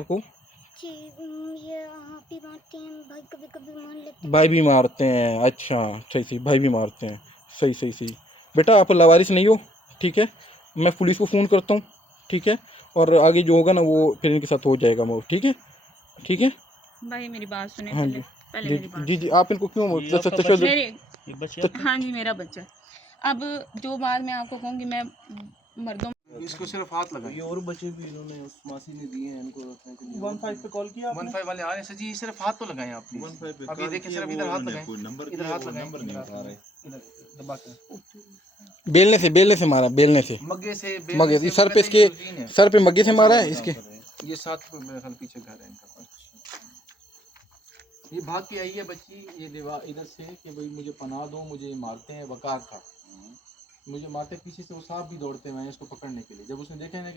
आपको? जी ये आप ही मारते हैं, भाई कभी कभी मार लेते हैं। भाई भी मारते हैं, अच्छा सही सही, भाई भी मारते हैं, सही सही सही। बेटा आप लावारिस नहीं हो, ठीक है, मैं पुलिस को फ़ोन करता हूँ, ठीक है, और आगे जो होगा ना वो फिर इनके साथ हो जाएगा वो, ठीक है, ठीक है। भाई मेरी बात सुने, हाँ पहले जी पहले जी मेरी बात जी जी, सुने। आप इनको क्यों ये आपका बच्चा? तशद्दुद मेरे ये बच्चा हाँ जी मेरा बच्चा। अब जो बात मैं आपको कहूँगी, मैं मर्दों इसको सिर्फ हाथ लगाए। ये और बच्चे भी इन्होंने उस मासी ने दिए हैं इनको रखने के लिए। 15 पे कॉल किया आपने? 15 वाले आ रहे हैं सर जी, सिर्फ हाथ तो लगाएं आप प्लीज। 15 पे अब ये देखिए सिर्फ इधर हाथ लगाएं, इधर हाथ लगाएं, नंबर नहीं उठा रहे। इधर दबा के बेलने से मारा, बेलने से, मग्गे से मगे से सर पे, इसके सर पे मग्गे से मारा है इसके। ये 7 मेरे ख्याल पीछे घर है इनका। ये भाग के आई है बच्ची, ये दीवार इधर से कि भाई मुझे पनाह दो, मुझे मारते हैं, वकार था मुझे मारते, पीछे से वो सांप भी दौड़ते हुए इसको पकड़ने के लिए। जब उसने देखा ना